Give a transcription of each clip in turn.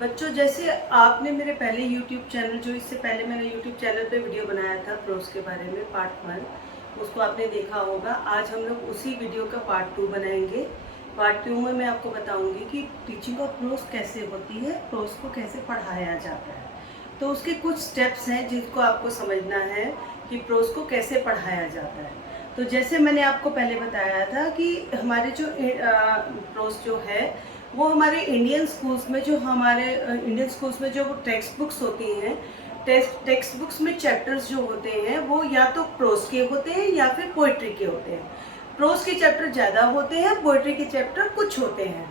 बच्चों, जैसे आपने मेरे पहले YouTube चैनल, जो इससे पहले मैंने YouTube चैनल पे वीडियो बनाया था प्रोस के बारे में, पार्ट 1, उसको आपने देखा होगा। आज हम लोग उसी वीडियो का पार्ट 2 बनाएंगे। पार्ट 2 में मैं आपको बताऊंगी कि टीचिंग ऑफ प्रोस कैसे होती है, प्रोस को कैसे पढ़ाया जाता है। तो उसके कुछ स्टेप्स हैं जिनको आपको समझना है कि प्रोस को कैसे पढ़ाया जाता है। तो जैसे मैंने आपको पहले बताया था कि हमारे जो प्रोस जो है वो हमारे इंडियन स्कूल्स में, जो टेक्स्ट बुक्स होती हैं, टेक्स्ट बुक्स में चैप्टर्स जो होते हैं वो या तो प्रोस के होते हैं या फिर पोइट्री के होते हैं। प्रोस के चैप्टर ज़्यादा होते हैं, पोइट्री के चैप्टर कुछ होते हैं।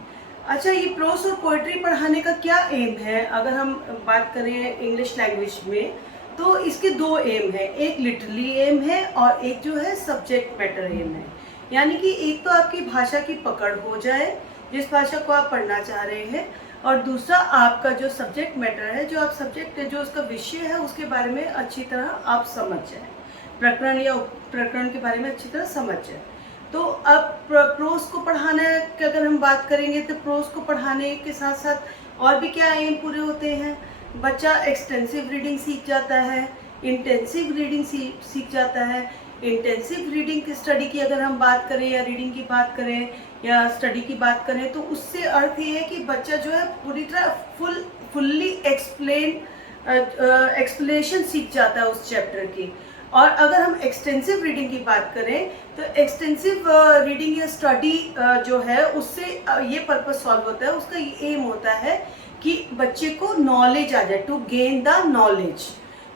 अच्छा, ये प्रोस और पोइट्री पढ़ाने का क्या एम है? अगर हम बात करें इंग्लिश लैंग्वेज में, तो इसके दो एम है। एक लिटरली एम है और एक जो है सब्जेक्ट मैटर एम है। यानी कि एक तो आपकी भाषा की पकड़ हो जाए जिस भाषा को आप पढ़ना चाह रहे हैं, और दूसरा आपका जो सब्जेक्ट मैटर है, जो आप सब्जेक्ट, जो उसका विषय है, उसके बारे में अच्छी तरह आप समझ जाए, प्रकरण या प्रकरण के बारे में अच्छी तरह समझ जाए। तो अब प्रोस को पढ़ाने की अगर हम बात करेंगे, तो प्रोस को पढ़ाने के साथ साथ और भी क्या एम पूरे होते हैं। बच्चा एक्सटेंसिव रीडिंग सीख जाता है, इंटेंसिव रीडिंग सीख जाता है। इंटेंसिव रीडिंग की स्टडी की अगर हम बात करें, या रीडिंग की बात करें, या स्टडी की बात करें, तो उससे अर्थ ये है कि बच्चा जो है पूरी तरह फुल्ली एक्सप्लेनेशन सीख जाता है उस चैप्टर की। और अगर हम एक्सटेंसिव रीडिंग की बात करें, तो एक्सटेंसिव रीडिंग या स्टडी जो है, उससे ये पर्पस सॉल्व होता है, उसका ये एम होता है कि बच्चे को नॉलेज आ जाए, टू गेन द नॉलेज।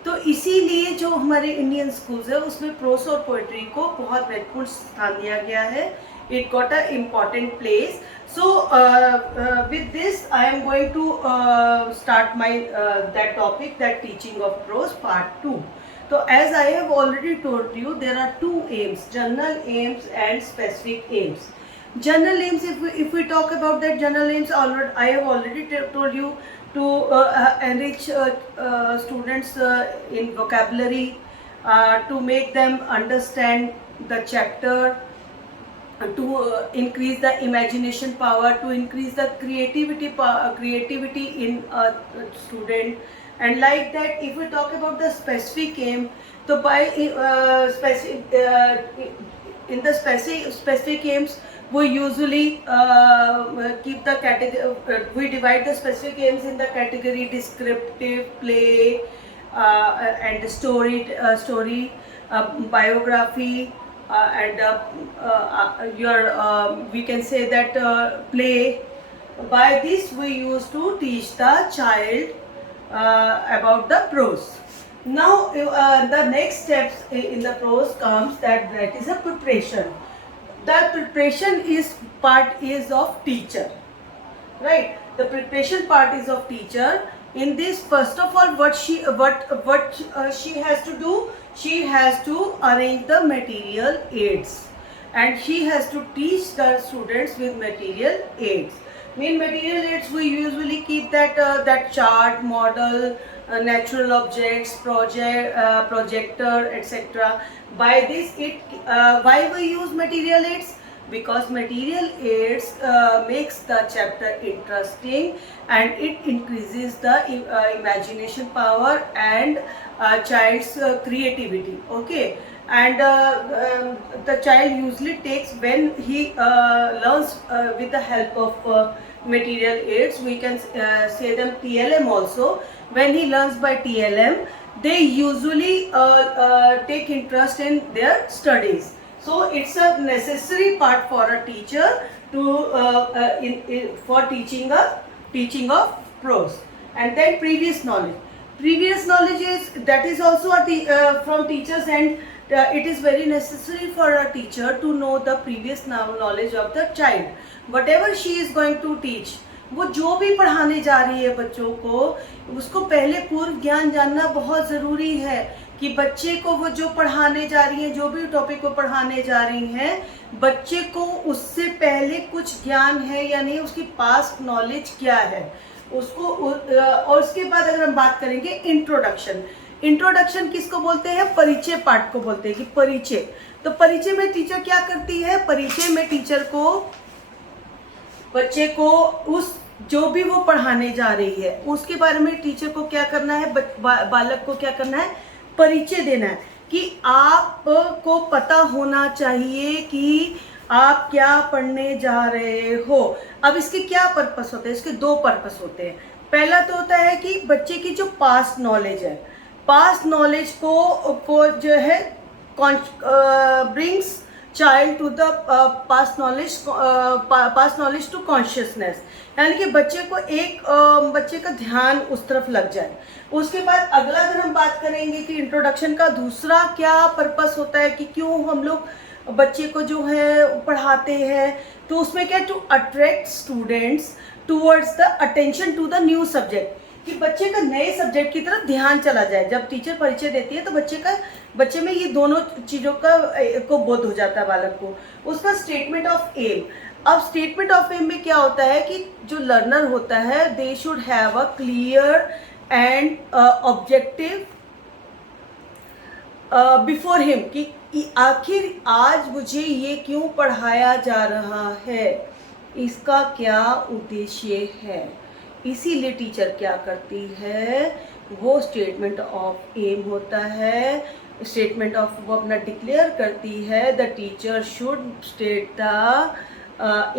तो इसीलिए जो हमारे इंडियन स्कूल्स है उसमें प्रोस और पोएट्री को बहुत महत्वपूर्ण स्थान दिया गया है। It got a important place. So with this I am going to start my that topic, that teaching of prose part 2. So as I have already told you, there are two aims: general aims and specific aims. General aims, if we talk about that general aims, I have already told you to enrich students in vocabulary, to make them understand the chapter, to increase the imagination power, to increase the creativity in a student. And like that, if we talk about the specific aim, so by in the specific aims, we usually keep the category, we divide the specific aims in the category descriptive, play, and story, biography, and we can say that play. By this we used to teach the child about the prose. Now the next steps in the prose comes, that is a preparation. The preparation is of teacher, right? The preparation part is of teacher. In this, first of all, what she has to do, she has to arrange the material aids, and she has to teach the students with material aids. In material aids, we usually keep that chart, model, natural objects, projector, etc. By this, why we use material aids? Because material aids makes the chapter interesting, and it increases the imagination power and child's creativity. Okay. And the child usually takes, when he learns with the help of material aids, we can say them TLM also. When he learns by TLM, they usually take interest in their studies. So it's a necessary part for a teacher to for teaching of prose. And then previous knowledge. Previous knowledge is also from teachers, and it is very necessary for a teacher to know the previous knowledge of the child. Whatever she is going to teach, वो जो भी पढ़ाने जा रही है बच्चों को, उसको पहले पूर्व ज्ञान जानना बहुत ज़रूरी है कि बच्चे को वो जो पढ़ाने जा रही है, जो भी टॉपिक को पढ़ाने जा रही हैं, बच्चे को उससे पहले कुछ ज्ञान है या नहीं, उसकी पास्ट नॉलेज क्या है उसको। और उसके बाद अगर हम बात करेंगे इंट्रोडक्शन, इंट्रोडक्शन किसको बोलते हैं? परिचय पाठ को बोलते हैं कि परिचय। तो परिचय में टीचर क्या करती है? परिचय में टीचर को बच्चे को उस जो भी वो पढ़ाने जा रही है उसके बारे में टीचर को क्या करना है, बालक को क्या करना है, परिचय देना है कि आपको पता होना चाहिए कि आप क्या पढ़ने जा रहे हो। अब इसके क्या पर्पस होते हैं, इसके दो पर्पस होते हैं। पहला तो होता है कि बच्चे की जो पास्ट नॉलेज है, पास्ट नॉलेज को जो है brings child to the past knowledge to consciousness, यानी कि बच्चे को बच्चे का ध्यान उस तरफ लग जाए। उसके बाद अगला अगर हम बात करेंगे कि इंट्रोडक्शन का दूसरा क्या पर्पस होता है कि क्यों हम लोग बच्चे को जो है पढ़ाते हैं, तो उसमें क्या, to attract students towards the attention to the new subject, कि बच्चे का नए सब्जेक्ट की तरफ ध्यान चला जाए। जब टीचर परिचय देती है तो बच्चे में ये दोनों चीज़ों को बोध हो जाता है बालक को। उसका स्टेटमेंट ऑफ एम, अब स्टेटमेंट ऑफ एम में क्या होता है कि जो लर्नर होता है they should have a clear and objective before him, कि आखिर आज मुझे ये क्यों पढ़ाया जा रहा है, इसका क्या उद्देश्य है। इसीलिए टीचर क्या करती है, वो स्टेटमेंट ऑफ एम होता है, स्टेटमेंट ऑफ वो अपना डिक्लेयर करती है, the teacher should state the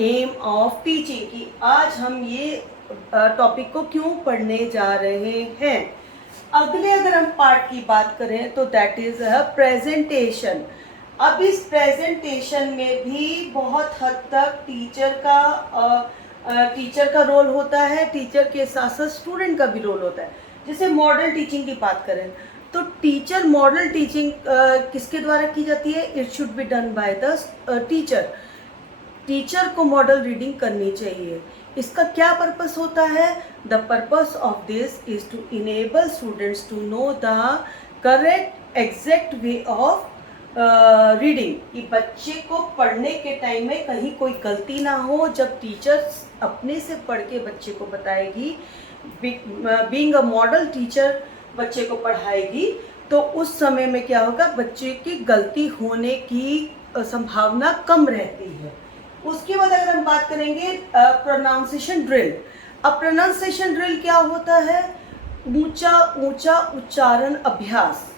aim of teaching, कि आज हम ये टॉपिक को क्यों पढ़ने जा रहे हैं। अगले अगर हम पार्ट की बात करें तो दैट इज अ प्रेजेंटेशन। अब इस प्रेजेंटेशन में भी बहुत हद तक टीचर का रोल होता है, टीचर के साथ साथ स्टूडेंट का भी रोल होता है। जैसे मॉडल टीचिंग की बात करें तो टीचर मॉडल टीचिंग किसके द्वारा की जाती है, it should be done by the teacher. Teacher को मॉडल रीडिंग करनी चाहिए। इसका क्या पर्पस होता है, the purpose of this is to enable students to know the correct exact way of reading, कि बच्चे को पढ़ने के टाइम में कहीं कोई गलती ना हो। जब टीचर अपने से पढ़ के बच्चे को बताएगी, बीइंग अ मॉडल टीचर बच्चे को पढ़ाएगी, तो उस समय में क्या होगा, बच्चे की गलती होने की संभावना कम रहती है। उसके बाद अगर हम बात करेंगे प्रोनाउंसिएशन ड्रिल। अब प्रोनाउंसिएशन ड्रिल क्या होता है, ऊंचा ऊंचा उच्चारण अभ्यास,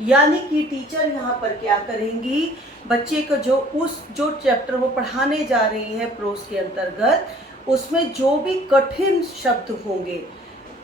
यानी कि टीचर यहाँ पर क्या करेंगी, बच्चे को जो चैप्टर वो पढ़ाने जा रही है प्रोस के अंतर्गत, उसमें जो भी कठिन शब्द होंगे,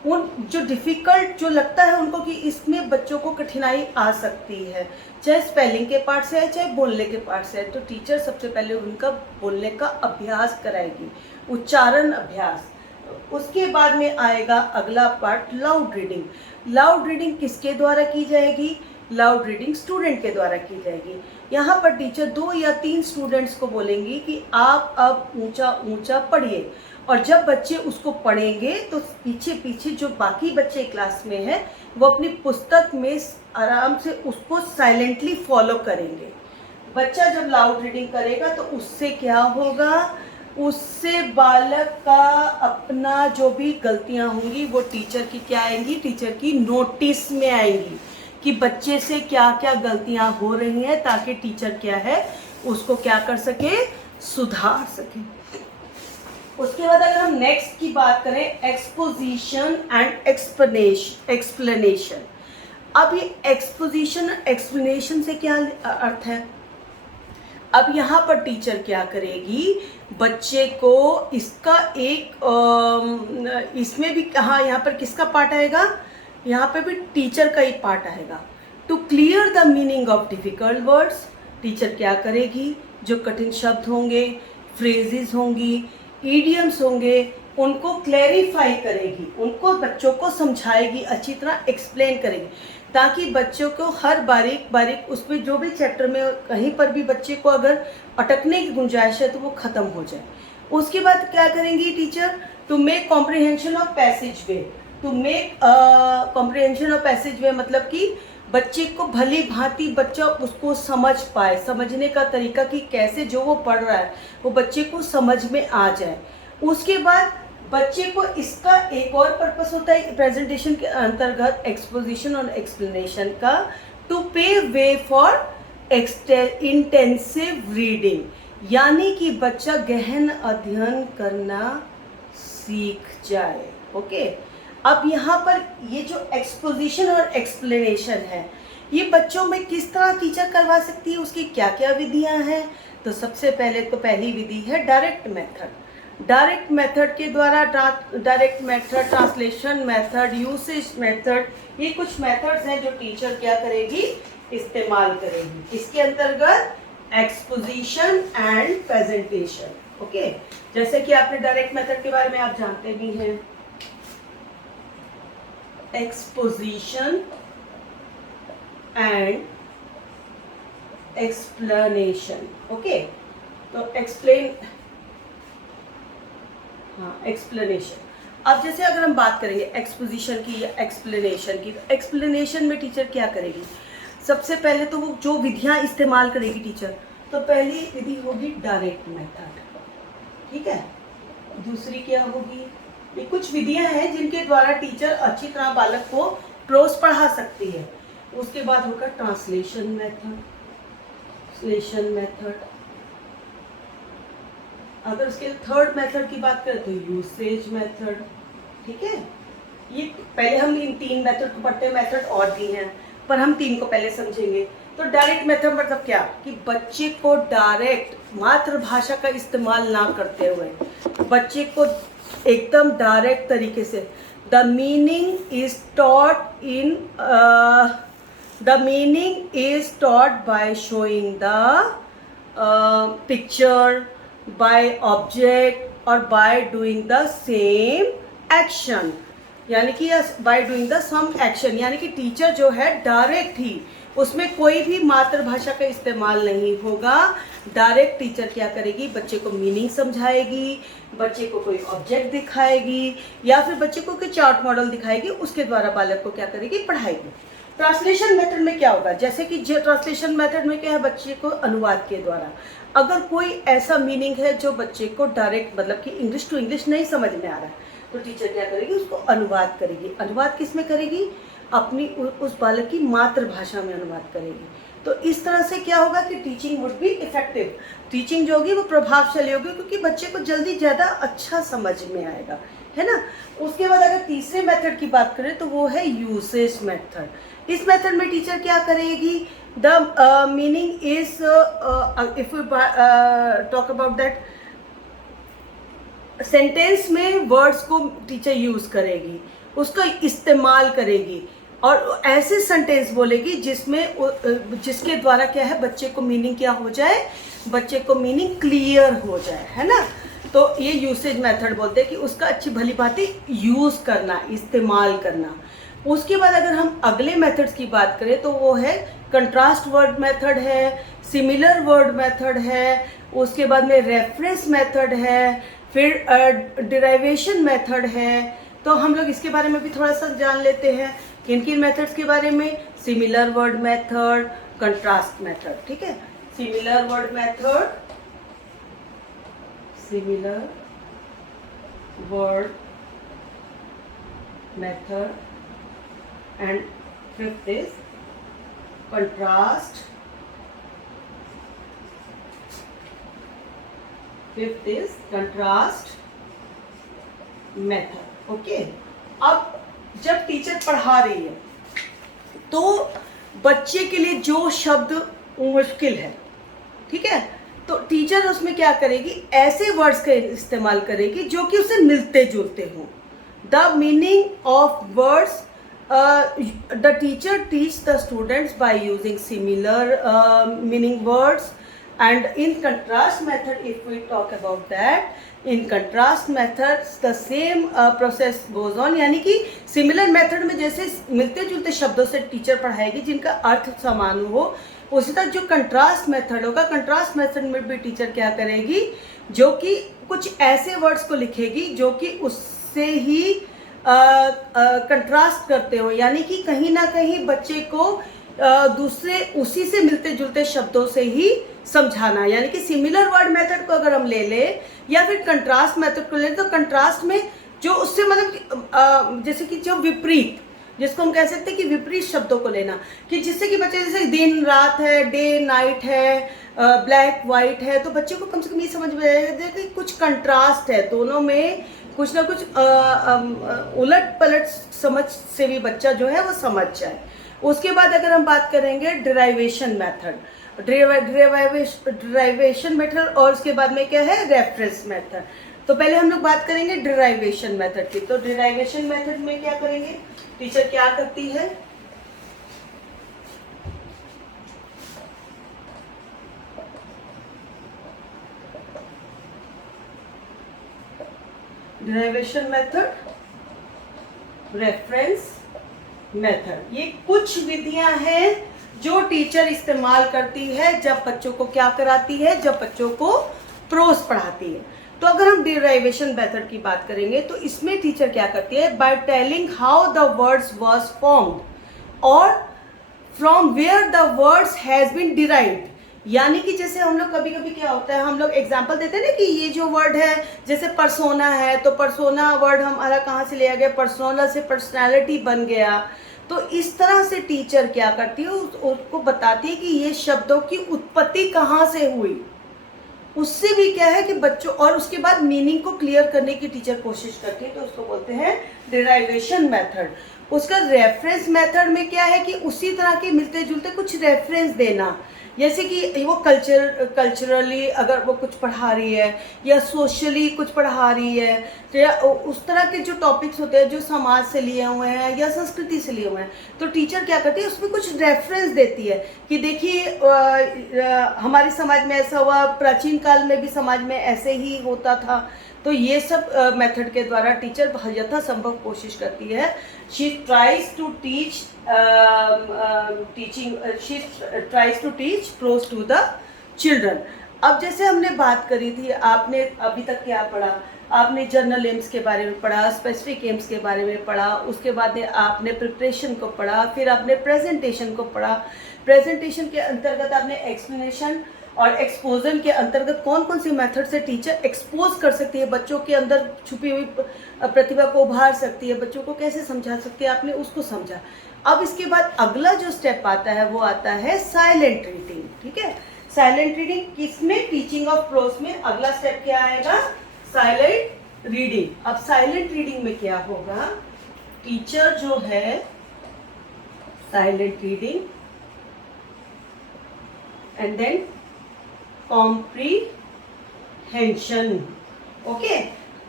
उन जो डिफ़िकल्ट जो लगता है उनको कि इसमें बच्चों को कठिनाई आ सकती है, चाहे स्पेलिंग के पार्ट से है चाहे बोलने के पार्ट से है, तो टीचर सबसे पहले उनका बोलने का अभ्यास कराएगी, उच्चारण अभ्यास। उसके बाद में आएगा अगला part, loud reading. Loud reading किसके द्वारा की जाएगी, लाउड रीडिंग स्टूडेंट के द्वारा की जाएगी। यहाँ पर टीचर 2 या 3 स्टूडेंट्स को बोलेंगी कि आप अब ऊंचा ऊंचा पढ़िए, और जब बच्चे उसको पढ़ेंगे तो पीछे पीछे जो बाकी बच्चे क्लास में हैं वो अपनी पुस्तक में आराम से उसको साइलेंटली फॉलो करेंगे। बच्चा जब लाउड रीडिंग करेगा तो उससे क्या होगा, उससे बालक का अपना जो भी गलतियां होंगी वो टीचर की क्या आएंगी, टीचर की नोटिस में आएंगी कि बच्चे से क्या क्या गलतियां हो रही हैं, ताकि टीचर क्या है उसको क्या कर सके, सुधार सके। उसके बाद अगर हम नेक्स्ट की बात करें, एक्सपोजिशन एंड एक्सप्लेनेशन। अब ये एक्सपोजिशन एक्सप्लेनेशन से क्या अर्थ है, अब यहाँ पर टीचर क्या करेगी, बच्चे को इसका एक इसमें भी कहाँ, यहाँ पर किसका पार्ट आएगा, यहाँ पे भी टीचर का ही पार्ट आएगा। To clear the meaning of difficult words, teacher क्या करेगी, जो कठिन शब्द होंगे, फ्रेजेस होंगी, इडियम्स होंगे, उनको क्लैरिफाई करेगी, उनको बच्चों को समझाएगी, अच्छी तरह एक्सप्लेन करेगी, ताकि बच्चों को हर बारीक बारीक उसमें जो भी चैप्टर में कहीं पर भी बच्चे को अगर अटकने की गुंजाइश है तो वो ख़त्म हो जाए। उसके बाद क्या करेंगी teacher, to make comprehension of passage way. To make comprehension of passage way मतलब कि बच्चे को भली भांति बच्चा उसको समझ पाए, समझने का तरीका कि कैसे जो वो पढ़ रहा है वो बच्चे को समझ में आ जाए। उसके बाद बच्चे को इसका एक और पर्पस होता है प्रेजेंटेशन के अंतर्गत, एक्सपोजिशन और एक्सप्लेनेशन का, टू पे वे फॉर इंटेंसिव रीडिंग, यानी कि बच्चा गहन अध्ययन करना सीख जाए। ओके, अब यहाँ पर ये जो एक्सपोजिशन और एक्सप्लेनेशन है, ये बच्चों में किस तरह टीचर करवा सकती है, उसकी क्या क्या विधियाँ हैं। तो सबसे पहले तो पहली विधि है डायरेक्ट मेथड। डायरेक्ट मेथड के द्वारा direct method, translation method, usage method, ये कुछ मेथड्स हैं जो टीचर क्या करेगी, इस्तेमाल करेगी। इसके अंतर्गत एक्सपोजिशन एंड प्रेजेंटेशन। ओके, जैसे कि आपने डायरेक्ट मेथड के बारे में आप जानते भी हैं, एक्सपोजिशन एंड एक्सप्लेनेशन। ओके, तो एक्सप्लेनेशन। अब जैसे अगर हम बात करेंगे एक्सपोजिशन की या एक्सप्लेनेशन की, तो एक्सप्लेनेशन में टीचर क्या करेगी, सबसे पहले तो वो जो विधियां इस्तेमाल करेगी टीचर, तो पहली विधि होगी डायरेक्ट मेथड, ठीक है। दूसरी क्या होगी, ये कुछ विधियां हैं जिनके द्वारा टीचर अच्छी तरह बालक को प्रोस पढ़ा सकती है। उसके बाद होगा ट्रांसलेशन मेथड। अगर उसके थर्ड मेथड की बात करें तो यूसेज मेथड, ठीक है। ये पहले हम इन 3 मेथड को पढ़ते हैं, मेथड और भी हैं पर हम 3 को पहले समझेंगे। तो डायरेक्ट मेथड मतलब क्या, कि बच्चे को डायरेक्ट मातृभाषा का इस्तेमाल ना करते हुए बच्चे को एकदम डायरेक्ट तरीके से the meaning is taught by showing the picture, by object और by doing the same action, यानी कि by doing the same action, यानी कि टीचर जो है डायरेक्ट ही, उसमें कोई भी मातृभाषा का इस्तेमाल नहीं होगा। डायरेक्ट टीचर क्या करेगी, बच्चे को मीनिंग समझाएगी, बच्चे को कोई ऑब्जेक्ट दिखाएगी या फिर बच्चे को कोई चार्ट मॉडल दिखाएगी, उसके द्वारा बालक को क्या करेगी, पढ़ाएगी। ट्रांसलेशन मेथड में क्या होगा, जैसे कि ट्रांसलेशन मेथड में क्या है, बच्चे को अनुवाद के द्वारा अगर कोई ऐसा मीनिंग है जो बच्चे को डायरेक्ट मतलब कि इंग्लिश टू इंग्लिश नहीं समझ में आ रहा है, तो टीचर क्या करेगी, उसको अनुवाद करेगी। अनुवाद किस में करेगी, अपनी उस बालक की मातृभाषा में अनुवाद करेगी। तो इस तरह से क्या होगा कि teaching would be effective, teaching जो होगी वो प्रभावशाली होगी, क्योंकि बच्चे को जल्दी ज़्यादा अच्छा समझ में आएगा, है ना। उसके बाद अगर तीसरे मेथड की बात करें तो वो है यूसेज मेथड। इस मेथड में टीचर क्या करेगी, the meaning is if you talk about that, sentence में वर्ड्स को टीचर यूज करेगी, उसका इस्तेमाल करेगी और ऐसे सेंटेंस बोलेगी जिसके द्वारा क्या है, बच्चे को मीनिंग क्या हो जाए, बच्चे को मीनिंग क्लियर हो जाए, है ना। तो ये यूसेज मेथड बोलते हैं कि उसका अच्छी भली भांति यूज करना, इस्तेमाल करना। उसके बाद अगर हम अगले मेथड्स की बात करें तो वो है कंट्रास्ट वर्ड मेथड है, सिमिलर वर्ड मेथड है, उसके बाद में रेफरेंस मेथड है, फिर डिराइवेशन मेथड है। तो हम लोग इसके बारे में भी थोड़ा सा जान लेते हैं, किन किन मेथड्स के बारे में, similar word method, contrast method, ठीक है। Similar word method, similar word method, and fifth is contrast, fifth is contrast method. Okay, अब जब टीचर पढ़ा रही है तो बच्चे के लिए जो शब्द मुश्किल है, ठीक है, तो टीचर उसमें क्या करेगी, ऐसे वर्ड्स का इस्तेमाल करेगी जो कि उससे मिलते जुलते हों। The meaning of words, the teacher teach the students by using similar meaning words, and in contrast method if we talk about that, in contrast methods the same process goes on, यानी कि similar method में जैसे मिलते जुलते शब्दों से teacher पढ़ाएगी जिनका अर्थ समान हो, उसी तरह जो कंट्रास्ट मेथड होगा, कंट्रास्ट मेथड में भी टीचर क्या करेगी, जो कि कुछ ऐसे वर्ड्स को लिखेगी जो कि उससे ही कंट्रास्ट करते हो, यानी कि कहीं ना कहीं बच्चे को दूसरे उसी से मिलते जुलते शब्दों से ही समझाना। यानी कि सिमिलर वर्ड मेथड को अगर हम ले लें या फिर कंट्रास्ट मेथड को ले, तो कंट्रास्ट में जो उससे मतलब जैसे कि जो विपरीत, जिसको हम कह सकते हैं कि विपरीत शब्दों को लेना, कि जिससे कि बच्चे जैसे दिन रात है, डे नाइट है, ब्लैक वाइट है, तो बच्चे को कम से कम ये समझ में आएगा कि कुछ कंट्रास्ट है, दोनों में कुछ ना कुछ उलट पलट समझ से भी बच्चा जो है वो समझ जाए। उसके बाद अगर हम बात करेंगे डिराइवेशन मेथड, डिराइवेशन मेथड और उसके बाद में क्या है, रेफरेंस मेथड। तो पहले हम लोग बात करेंगे डिराइवेशन मेथड की। तो डिराइवेशन मेथड में क्या करेंगे, टीचर क्या करती है, डिराइवेशन मेथड, रेफरेंस मेथड, ये कुछ विधियां हैं जो टीचर इस्तेमाल करती है जब बच्चों को क्या कराती है, जब बच्चों को प्रोस पढ़ाती है। तो अगर हम डिराइवेशन मेथड की बात करेंगे तो इसमें टीचर क्या करती है, by telling how the words was formed और from where the words has been derived. यानी कि जैसे हम लोग कभी कभी क्या होता है, हम लोग एग्जाम्पल देते हैं ना कि ये जो वर्ड है, जैसे परसोना है, तो परसोना वर्ड हमारा कहाँ से लिया गया, पर्सोना से पर्सनालिटी बन गया। तो इस तरह से टीचर क्या करती है, उसको बताती है कि ये शब्दों की उत्पत्ति कहाँ से हुई। उससे भी क्या है कि बच्चों, और उसके बाद मीनिंग को क्लियर करने की टीचर कोशिश करती है, तो उसको बोलते हैं डिराइवेशन मेथड। उसका रेफरेंस मेथड में क्या है कि उसी तरह के मिलते जुलते कुछ रेफरेंस देना, जैसे कि वो कल्चरली अगर वो कुछ पढ़ा रही है या सोशली कुछ पढ़ा रही है, तो या उस तरह के जो टॉपिक्स होते हैं जो समाज से लिए हुए हैं या संस्कृति से लिए हुए हैं, तो टीचर क्या करती है उसमें कुछ रेफरेंस देती है कि देखिए हमारे समाज में ऐसा हुआ, प्राचीन काल में भी समाज में ऐसे ही होता था। तो ये सब मेथड के द्वारा टीचर यथासंभव कोशिश करती है। She tries to teach prose to the children. अब जैसे हमने बात करी थी, आपने अभी तक क्या पढ़ा, आपने जर्नल एम्स के बारे में पढ़ा, स्पेसिफिक एम्स के बारे में पढ़ा, उसके बाद आपने प्रिपरेशन को पढ़ा, फिर आपने प्रेजेंटेशन को पढ़ा। प्रेजेंटेशन के अंतर्गत आपने एक्सप्लेनेशन और एक्सपोजर के अंतर्गत कौन कौन सी मेथड से टीचर एक्सपोज कर सकती है, बच्चों के अंदर छुपी हुई प्रतिभा को उभार सकती है, बच्चों को कैसे समझा सकती है, आपने उसको समझा। अब इसके बाद अगला जो स्टेप आता है वो आता है साइलेंट रीडिंग। ठीक है, साइलेंट रीडिंग किसमें, टीचिंग ऑफ प्रोस में अगला स्टेप क्या आएगा, साइलेंट रीडिंग। अब साइलेंट रीडिंग में क्या होगा, टीचर जो है silent reading and then comprehension. Okay,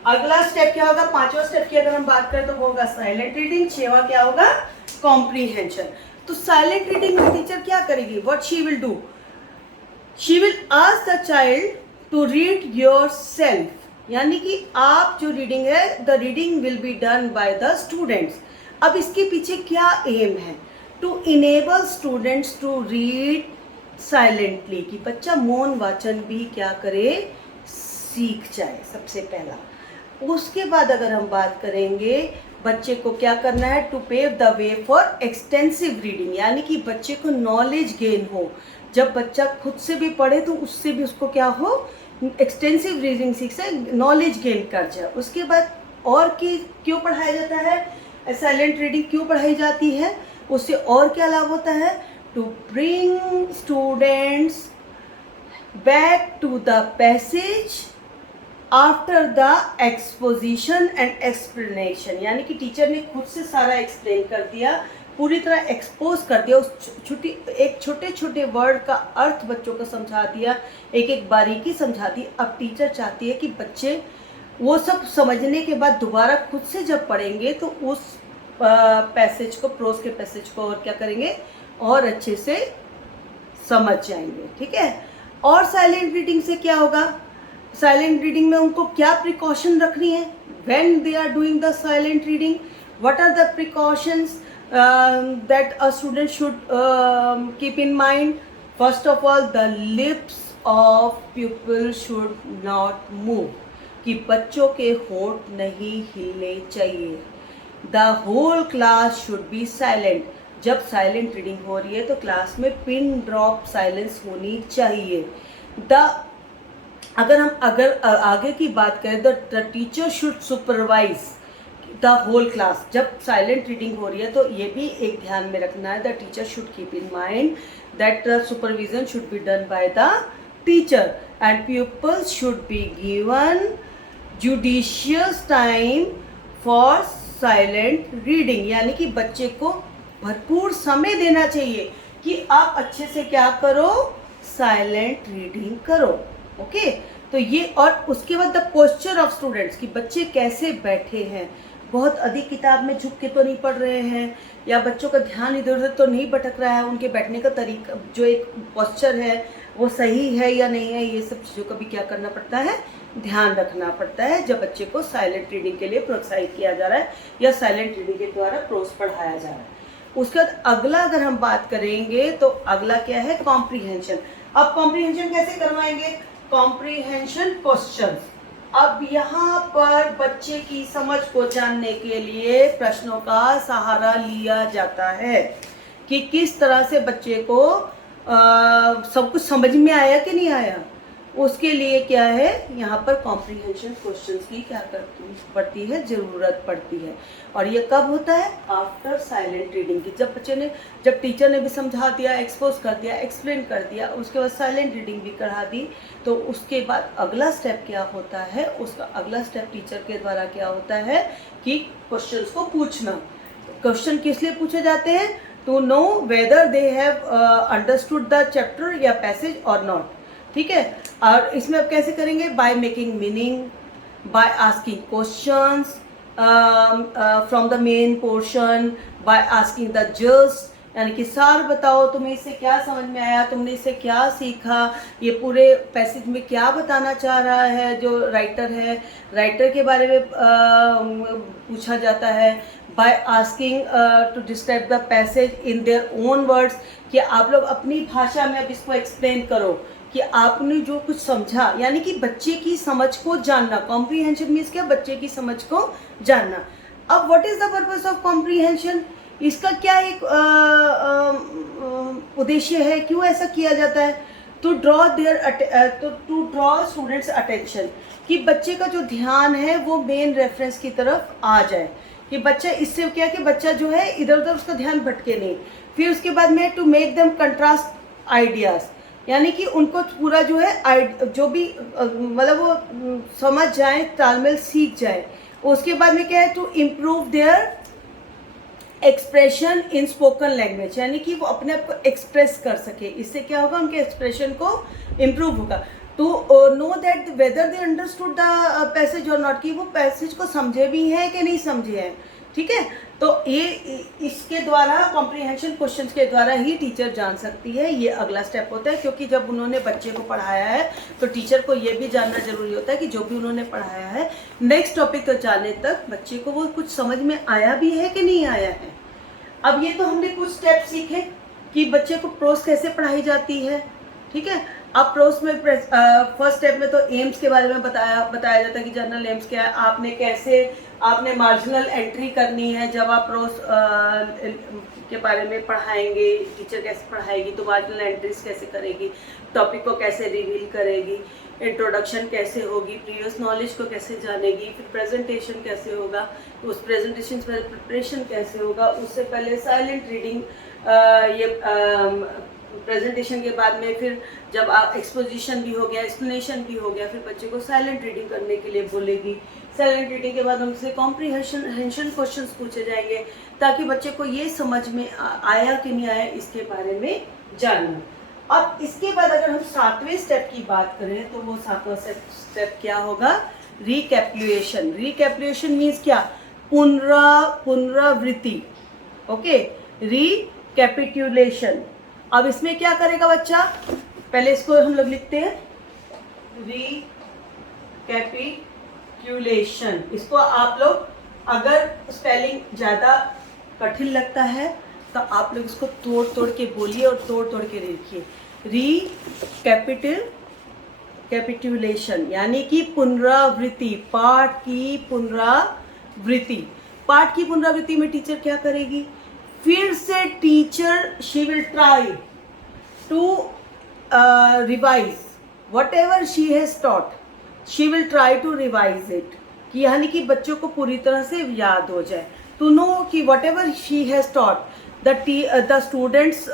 अगला स्टेप क्या होगा, पांचवा स्टेप की अगर हम बात करें तो होगा साइलेंट रीडिंग, छठवां क्या होगा, कॉम्प्रीहेंशन। तो साइलेंट रीडिंग में टीचर क्या करेगी, what she will do, she will ask the child to read yourself. यानी कि आप जो रीडिंग है, the reading will be done by the students. अब इसके पीछे क्या एम है, to enable students to read silently, कि बच्चा मौन वाचन भी क्या करे, सीख जाए सबसे पहला। उसके बाद अगर हम बात करेंगे बच्चे को क्या करना है, to pave the way for extensive reading, यानी कि बच्चे को नॉलेज गेन हो। जब बच्चा खुद से भी पढ़े तो उससे भी उसको क्या हो, एक्सटेंसिव रीडिंग सीख से नॉलेज गेन कर जाए। उसके बाद और क्यों पढ़ाया जाता है, साइलेंट रीडिंग क्यों पढ़ाई जाती है, उससे और क्या लाभ होता है, to bring students back to the passage after the exposition and explanation। यानी कि टीचर ने खुद से सारा एक्सप्लेन कर दिया, पूरी तरह एक्सपोज कर दिया, उस छोटे छोटे वर्ड का अर्थ बच्चों को समझा दिया, एक एक बारीकी समझा दी। अब टीचर चाहती है कि बच्चे वो सब समझने के बाद दोबारा खुद से जब पढ़ेंगे तो उस पैसेज को, प्रोस के पैसेज को और क्या करेंगे, और अच्छे से समझ जाएंगे। ठीक है, और साइलेंट रीडिंग से क्या होगा, साइलेंट रीडिंग में उनको क्या प्रिकॉशन रखनी है, when they are doing the silent reading, what are the precautions that a student should keep in mind. First of all, the lips of people should not move, कि बच्चों के होंठ नहीं हिलने चाहिए। The whole class should be silent, जब silent reading हो रही है तो क्लास में पिन ड्रॉप साइलेंस होनी चाहिए। अगर आगे की बात करें, the teacher should supervise the whole class. जब साइलेंट रीडिंग हो रही है तो ये भी एक ध्यान में रखना है, the teacher should keep in mind that the supervision should be done by the teacher and pupils should be given judicious time for silent reading, यानी कि बच्चे को भरपूर समय देना चाहिए कि आप अच्छे से क्या करो, साइलेंट रीडिंग करो। ओके, तो ये, और उसके बाद द पोस्चर ऑफ स्टूडेंट्स, कि बच्चे कैसे बैठे हैं, बहुत अधिक किताब में झुक के तो नहीं पढ़ रहे हैं, या बच्चों का ध्यान इधर उधर तो नहीं भटक रहा है, उनके बैठने का तरीका जो एक पोस्चर है वो सही है या नहीं है, ये सब चीज़ों का भी क्या करना पड़ता है, ध्यान रखना पड़ता है जब बच्चे को साइलेंट रीडिंग के लिए प्रोत्साहित किया जा रहा है या साइलेंट रीडिंग के द्वारा प्रोस पढ़ाया जा रहा है। उसके बाद अगला अगर हम बात करेंगे तो अगला क्या है, कॉम्प्रीहेंशन। अब कॉम्प्रीहेंशन कैसे करवाएंगे, कॉम्प्रीहेंशन क्वेश्चंस। अब यहाँ पर बच्चे की समझ को जानने के लिए प्रश्नों का सहारा लिया जाता है कि किस तरह से बच्चे को सब कुछ समझ में आया कि नहीं आया। उसके लिए क्या है, यहाँ पर कॉम्प्रीहेंशन क्वेश्चंस की क्या पड़ती है, ज़रूरत पड़ती है। और ये कब होता है, आफ्टर साइलेंट रीडिंग की, जब टीचर ने भी समझा दिया, एक्सपोज कर दिया, एक्सप्लेन कर दिया, उसके बाद साइलेंट रीडिंग भी करा दी, तो उसके बाद अगला स्टेप क्या होता है, उसका अगला स्टेप टीचर के द्वारा क्या होता है कि क्वेश्चंस को पूछना। क्वेश्चन किस लिए पूछे जाते हैं, to know whether they have understood the chapter या पैसेज और नॉट। ठीक है, और इसमें अब कैसे करेंगे, by making meaning, by asking questions from the main portion, by asking the gist, यानी कि सार बताओ तुम्हें इससे क्या समझ में आया, तुमने इससे क्या सीखा, ये पूरे पैसेज में क्या बताना चाह रहा है जो राइटर है, राइटर के बारे में पूछा जाता है। By asking to describe the passage in their own words, कि आप लोग अपनी भाषा में अब इसको एक्सप्लेन करो कि आपने जो कुछ समझा, यानी कि बच्चे की समझ को जानना। कॉम्प्रीहेंशन मीन्स क्या, बच्चे की समझ को जानना। अब what is the purpose of comprehension, इसका क्या एक उद्देश्य है, क्यों ऐसा किया जाता है, टू ड्रॉ स्टूडेंट्स अटेंशन, कि बच्चे का जो ध्यान है वो मेन रेफरेंस की तरफ आ जाए, कि बच्चा इससे क्या, कि बच्चा जो है इधर उधर उसका ध्यान भटके नहीं। फिर उसके बाद में to make them contrast ideas, यानी कि उनको पूरा जो है जो भी मतलब वो समझ जाए, तालमेल सीख जाए। उसके बाद में क्या है, to improve their expression in spoken language, यानी कि वो अपने आप को एक्सप्रेस कर सके, इससे क्या होगा, उनके एक्सप्रेशन को इम्प्रूव होगा। To know that whether they understood the passage और नॉट, कि वो पैसेज को समझे भी हैं कि नहीं समझे हैं। ठीक है, तो ये इसके द्वारा, कॉम्प्रीहेंशन क्वेश्चंस के द्वारा ही टीचर जान सकती है, ये अगला स्टेप होता है। क्योंकि जब उन्होंने बच्चे को पढ़ाया है तो टीचर को ये भी जानना जरूरी होता है कि जो भी उन्होंने पढ़ाया है नेक्स्ट टॉपिक तक जाने तक बच्चे को वो कुछ समझ में आया भी है कि नहीं आया है। अब ये तो हमने कुछ स्टेप सीखे कि बच्चे को प्रोस कैसे पढ़ाई जाती है। ठीक है, अब प्रोस में फर्स्ट स्टेप में तो एम्स के बारे में बताया जाता है कि जर्नल एम्स क्या है, आपने मार्जिनल एंट्री करनी है। जब आप प्रोस के बारे में पढ़ाएंगे, टीचर कैसे पढ़ाएगी तो मार्जिनल एंट्रीज कैसे करेगी, टॉपिक को कैसे रिवील करेगी, इंट्रोडक्शन कैसे होगी, प्रीवियस नॉलेज को कैसे जानेगी, फिर प्रेजेंटेशन कैसे होगा, उस प्रेजेंटेशन से प्रिपरेशन कैसे होगा, उससे पहले साइलेंट रीडिंग, ये प्रेजेंटेशन के बाद में फिर जब आप एक्सपोजिशन भी हो गया, एक्सप्लेनेशन भी हो गया, फिर बच्चे को साइलेंट रीडिंग करने के लिए बोलेगी। साइलेंट रीडिंग के बाद उनसे कॉम्प्रीहेंशन क्वेश्चंस पूछे जाएंगे ताकि बच्चे को ये समझ में आया कि नहीं आया इसके बारे में जानना। अब इसके बाद अगर हम 7वें स्टेप की बात करें तो वो 7वां स्टेप क्या होगा, रिकैपिटुलेशन। रिकैपिटुलेशन मीन्स क्या, पुनरावृत्ति। Okay, recapitulation. अब इसमें क्या करेगा बच्चा, पहले इसको हम लोग लिखते हैं रिकैपिटुलेशन। इसको आप लोग अगर स्पेलिंग ज़्यादा कठिन लगता है तो आप लोग इसको तोड़ तोड़ के बोलिए और तोड़ तोड़ के लिखिए। रिकैपिटुलेशन यानी कि पुनरावृत्ति, पाठ की पुनरावृत्ति। पाठ की पुनरावृत्ति में टीचर क्या करेगी, फिर से teacher she will try to revise whatever she has taught, she will try to revise it, कि यानी कि बच्चों को पूरी तरह से याद हो जाए। टू नो कि what ever she has taught the students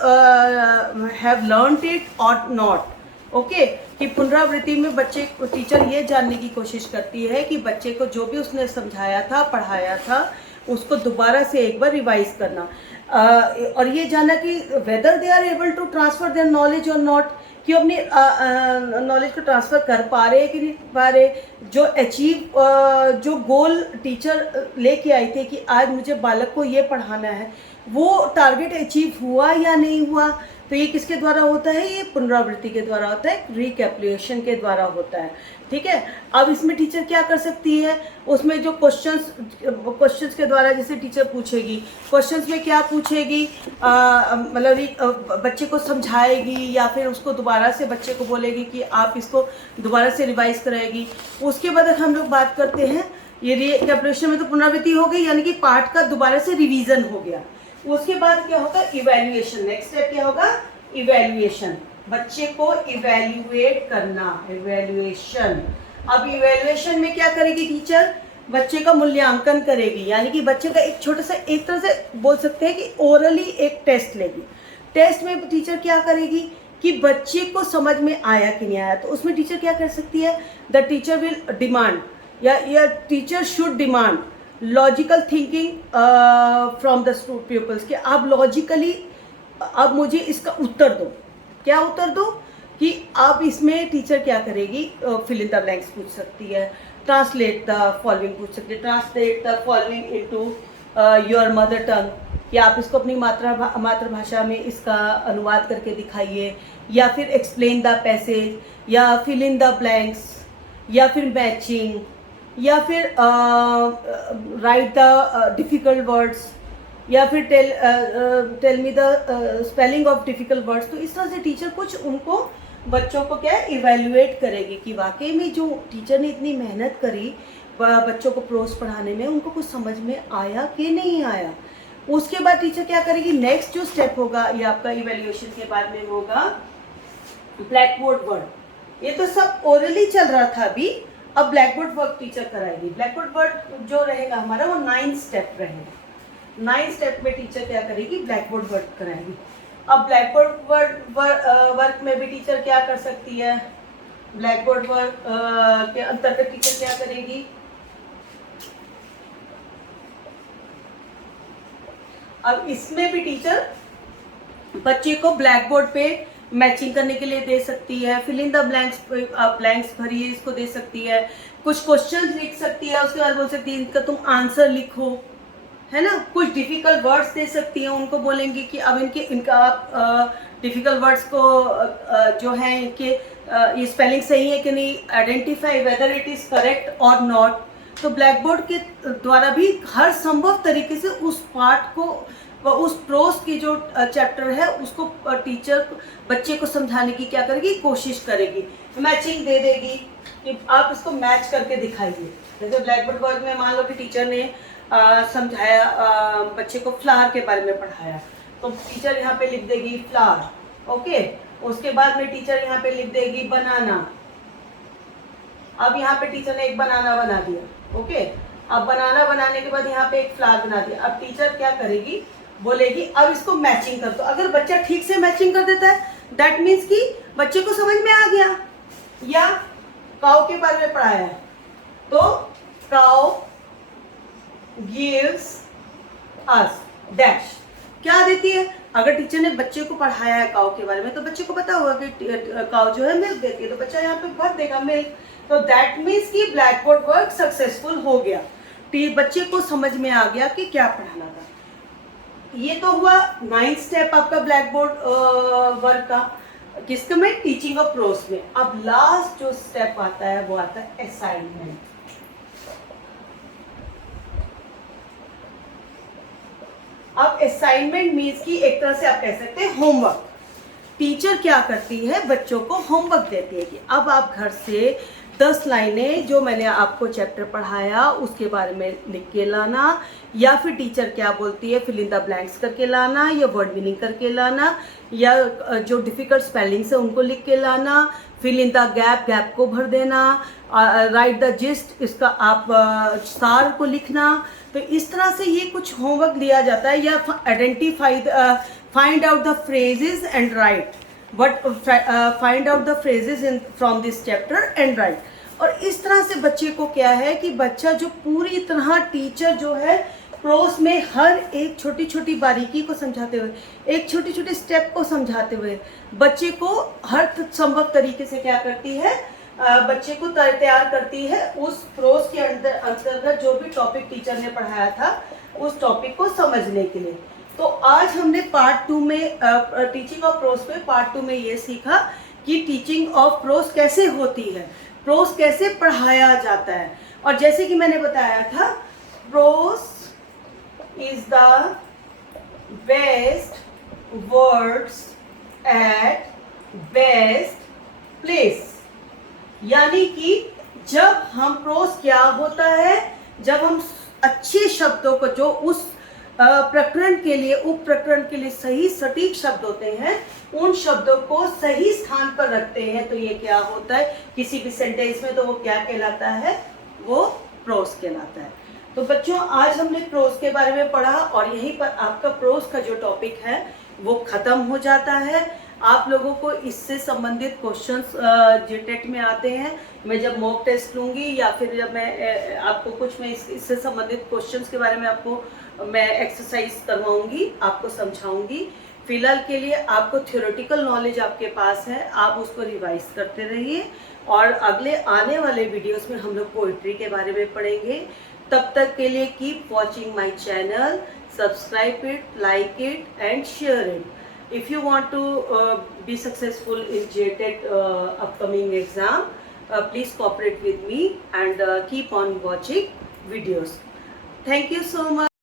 have learned it और नॉट। ओके कि पुनरावृत्ति में बच्चे को टीचर ये जानने की कोशिश करती है कि बच्चे को जो भी उसने समझाया था पढ़ाया था उसको दोबारा से एक बार रिवाइज करना, और ये जानना कि whether they are able to transfer their knowledge और नॉट, कि अपनी नॉलेज को ट्रांसफ़र कर पा रहे कि नहीं पा रहे, जो गोल टीचर लेके आई थी कि आज मुझे बालक को ये पढ़ाना है, वो टारगेट अचीव हुआ या नहीं हुआ। तो ये किसके द्वारा होता है, ये पुनरावृत्ति के द्वारा होता है, रिकैप्युलेशन के द्वारा होता है। ठीक है, अब इसमें टीचर क्या कर सकती है, उसमें जो क्वेश्चंस के द्वारा जैसे टीचर पूछेगी, क्वेश्चंस में क्या पूछेगी, मतलब बच्चे को समझाएगी या फिर उसको दोबारा से बच्चे को बोलेगी कि आप इसको दोबारा से रिवाइज कराएगी। उसके बाद हम लोग बात करते हैं, ये रिकैप्युलेशन में तो पुनरावृत्ति हो गई, यानी कि पाठ का दोबारा से रिवीजन हो गया। उसके बाद क्या होगा, इवैल्यूएशन। नेक्स्ट स्टेप क्या होगा, इवैल्यूएशन, बच्चे को इवैल्यूएट करना, इवैल्यूएशन। अब इवैल्यूएशन में क्या करेगी टीचर, बच्चे का मूल्यांकन करेगी, यानी कि बच्चे का एक छोटा सा, एक तरह से बोल सकते हैं कि ओरली एक टेस्ट लेगी। टेस्ट में टीचर क्या करेगी कि बच्चे को समझ में आया कि नहीं आया, तो उसमें टीचर क्या कर सकती है, द टीचर विल डिमांड या teacher should demand logical thinking from the peoples, कि आप लॉजिकली अब मुझे इसका उत्तर दो। क्या उत्तर दो, कि अब इसमें टीचर क्या करेगी, फिल इन द ब्लैंक्स पूछ सकती है, ट्रांसलेट द फॉलोइंग पूछ सकती है, translate the following into your mother tongue, कि आप इसको अपनी मातृभाषा में इसका अनुवाद करके दिखाइए, या फिर एक्सप्लेन द पैसेज, या फिल इन द ब्लैंक्स, या फिर मैचिंग, या फिर राइट द डिफ़िकल्ट वर्ड्स, या फिर tell me the spelling of difficult words. तो इस तरह से टीचर कुछ उनको बच्चों को क्या इवैल्यूएट करेगी कि वाकई में जो टीचर ने इतनी मेहनत करी बच्चों को प्रोस पढ़ाने में, उनको कुछ समझ में आया कि नहीं आया। उसके बाद टीचर क्या करेगी, नेक्स्ट जो स्टेप होगा ये आपका इवैल्यूएशन के बाद में होगा ब्लैक बोर्ड वर्क। ये तो सब ओरली चल रहा था अभी, अब ब्लैक बोर्ड वर्क टीचर कराएगी। ब्लैक बोर्ड वर्क जो रहेगा हमारा वो 9 स्टेप रहेगा। 9 स्टेप में टीचर क्या करेगी, ब्लैक बोर्ड वर्क कराएगी। अब ब्लैक बोर्ड वर्क में भी टीचर क्या कर सकती है, ब्लैक बोर्ड वर्क के अंतर्गत टीचर क्या करेगी, अब इसमें भी टीचर बच्चे को ब्लैक बोर्ड पे मैचिंग करने के लिए दे सकती है, फिल इन द ब्लैंक्स भरिए इसको दे सकती है, कुछ क्वेश्चंस लिख सकती है, उसके बाद बोल सकती है इनका तुम आंसर लिखो, है ना। कुछ डिफ़िकल्ट वर्ड्स दे सकती हैं, उनको बोलेंगे कि अब इनका आप डिफ़िकल्ट वर्ड्स को जो है इनके ये स्पेलिंग सही है कि नहीं, identify whether it is correct और नॉट। तो ब्लैक बोर्ड के द्वारा भी हर संभव तरीके से उस पार्ट को, उस प्रोस की जो चैप्टर है उसको टीचर बच्चे को समझाने की क्या करेगी, कोशिश करेगी। मैचिंग दे देगी कि आप इसको मैच करके दिखाइए। जैसे ब्लैक बोर्ड वर्क में मान लो कि टीचर ने समझाया, बच्चे को फ्लावर के बारे में पढ़ाया, तो टीचर यहाँ पे लिख देगी फ्लावर, ओके। उसके बाद में टीचर यहाँ पे लिख देगी बनाना। अब यहाँ पे टीचर ने एक बनाना बना दिया, ओके। अब बनाना बनाने के बाद यहाँ पे एक फ्लावर बना दिया। अब टीचर क्या करेगी, बोलेगी अब इसको मैचिंग कर दो। अगर बच्चा ठीक से मैचिंग कर देता है दैट मीन्स कि बच्चे को समझ में आ गया। या काऊ के बारे में पढ़ाया है तो काऊ गिव्स अस डैश क्या देती है। अगर टीचर ने बच्चे को पढ़ाया है काऊ के बारे में तो बच्चे को पता होगा कि काऊ जो है मिल्क देती है, तो बच्चा यहाँ पे भर देगा मिल्क। तो दैट मीन्स कि ब्लैक बोर्ड वर्क सक्सेसफुल हो गया, बच्चे को समझ में आ गया कि क्या पढ़ाना था। ये तो हुआ 9th स्टेप आपका ब्लैक बोर्ड वर्क का, किसके में, टीचिंग ऑफ प्रोस में। अब लास्ट जो स्टेप आता है वो आता है असाइनमेंट। अब असाइनमेंट मीन्स कि एक तरह से आप कह सकते हैं होमवर्क। टीचर क्या करती है, बच्चों को होमवर्क देती है कि अब आप घर से 10 लाइनें जो मैंने आपको चैप्टर पढ़ाया उसके बारे में लिख के लाना, या फिर टीचर क्या बोलती है फिल इन द ब्लैंक्स करके लाना, या वर्ड मीनिंग करके लाना, या जो डिफ़िकल्ट स्पेलिंग्स है उनको लिख के लाना, फिल इन द गैप को भर देना, राइट द जिस्ट इसका आप सार को लिखना। तो इस तरह से ये कुछ होमवर्क दिया जाता है। या identify find out the phrases and right, but find out the phrases in from this chapter and right. और इस तरह से बच्चे को क्या है कि बच्चा जो पूरी तरह टीचर जो है प्रोस में हर एक छोटी छोटी बारीकी को समझाते हुए, एक छोटी छोटी स्टेप को समझाते हुए बच्चे को हर संभव तरीके से क्या करती है, बच्चे को तैयार करती है उस प्रोस के अंतर्गत जो भी टॉपिक टीचर ने पढ़ाया था उस टॉपिक को समझने के लिए। तो आज हमने पार्ट 2 में टीचिंग ऑफ प्रोस में पार्ट 2 में ये सीखा कि टीचिंग ऑफ प्रोस कैसे होती है, प्रोस कैसे पढ़ाया जाता है। और जैसे कि मैंने बताया था, pros is the best words at best place. यानी कि जब हम प्रोस क्या होता है, जब हम अच्छे शब्दों को जो उस प्रकरण के लिए उप प्रकरण के लिए सही सटीक शब्द होते हैं उन शब्दों को सही स्थान पर रखते हैं, तो ये क्या होता है किसी भी सेंटेंस में, तो वो क्या कहलाता है, वो प्रोस कहलाता है। तो बच्चों आज हमने प्रोस के बारे में पढ़ा और यहीं पर आपका प्रोस का जो टॉपिक है वो खत्म हो जाता है। आप लोगों को इससे संबंधित क्वेश्चंस जेटेट में आते हैं, मैं जब मॉक टेस्ट लूँगी या फिर जब मैं आपको कुछ मैं इससे संबंधित क्वेश्चंस के बारे में आपको मैं एक्सरसाइज करवाऊंगी, आपको समझाऊंगी। फिलहाल के लिए आपको थ्योरेटिकल नॉलेज आपके पास है, आप उसको रिवाइज करते रहिए और अगले आने वाले वीडियोस में हम लोग पोइट्री के बारे में पढ़ेंगे। तब तक के लिए keep watching my channel, subscribe it, like it and share it. If you want to be successful in JTET upcoming exam, please cooperate with me and keep on watching videos. Thank you so much.